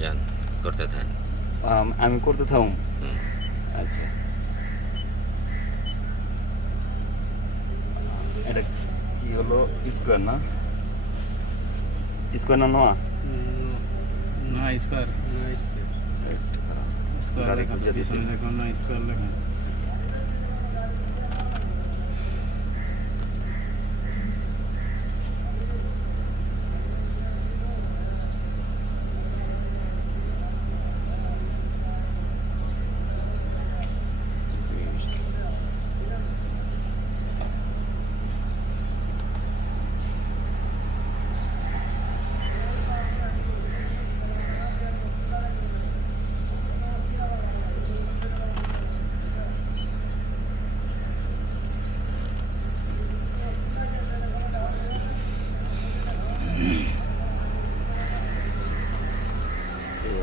যান করতে থাকেন। আমি করতে থাকুন হুম। আচ্ছা। এটা কি হলো? স্কোয়ার না? স্কোয়ার না নোয়া? না স্কোয়ার। স্কোয়ার। লেখা। পিছনে লেখা না স্কোয়ার লেখা।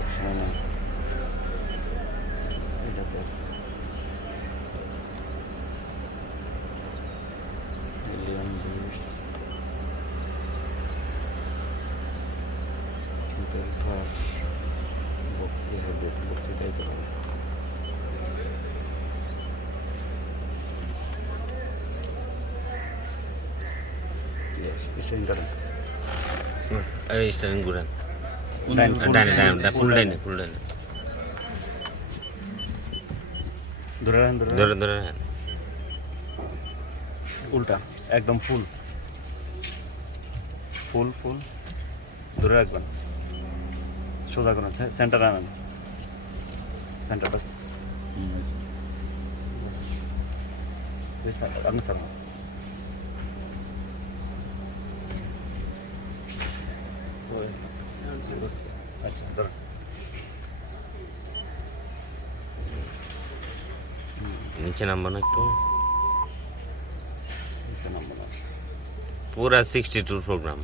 অপশনে নাই এটাতে আছে মিলিয়ন ভিউস ভেরিফার বক্সি হাইব্রিড বক্সি ইন্টারনেট এই স্টারিং ঘুরান Nine, ফুল ডানে ডাইন। ডানে ফুল ডাইনে ফুল ডাইনে ধরে রাখেন ধরে ধরে রাখেন ধরে হ্যাঁ উল্টা একদম ফুল ফুল ফুল ধরে রাখবেন সোজা করুন সেন্টার আনেন সেন্টার বাস আপনি স্যার আচ্ছা ধরুন নিচে নামবো না একটু? নিচে পুরা সিক্সটি টুর প্রোগ্রাম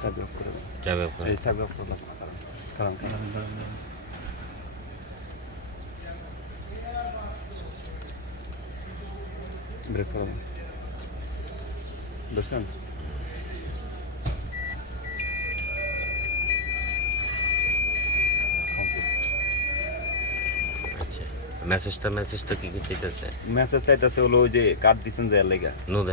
চাবি অফ করে চাবি অফ করলাম না কারণ কারণ কারণ ব্রেক করে দেন ধরছেন আচ্ছা মেসেজটা মেসেজটা কি কি চাইতেছে মেসেজ চাইতেছে হলো ওই যে কার্ড দিচ্ছেন যে এর লেগা নো